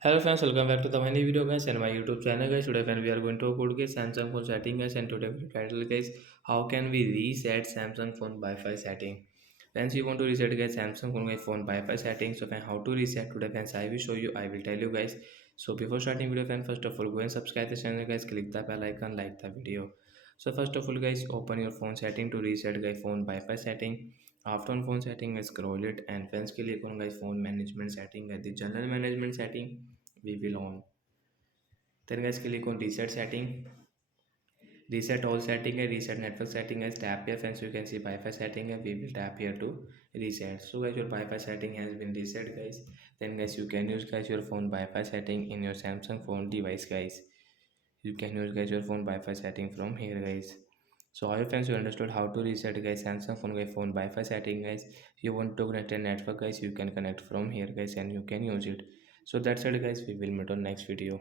Hello friends, welcome back to the my new video guys and my YouTube channel guys. Today friend we are going to go guys Samsung phone setting guys, and today we title guys how can we reset Samsung phone Wi-Fi setting. Friends, you want to reset guys Samsung phone Wi-Fi setting. So friend, how to reset today friends, I will show you, I will tell you guys. So before starting video friend, first of all go and subscribe the channel guys, click the bell icon, like the video. So first of all guys, open your phone setting to reset guys phone Wi-Fi setting. After on phone setting scroll it and friends click on guys phone management setting at the general management setting we will on. Then guys click on reset setting, reset all setting and reset network setting as tap here friends, you can see Wi-Fi setting and we will tap here to reset. So guys your Wi-Fi setting has been reset guys. Then guys you can use guys your phone Wi-Fi setting in your Samsung phone device guys. You can use guys your phone Wi-Fi setting from here guys. So all friends, you understood how to reset guys Samsung phone Wi-Fi setting guys. You want to connect a network guys, you can connect from here guys and you can use it. So that's it guys, we will meet on next video.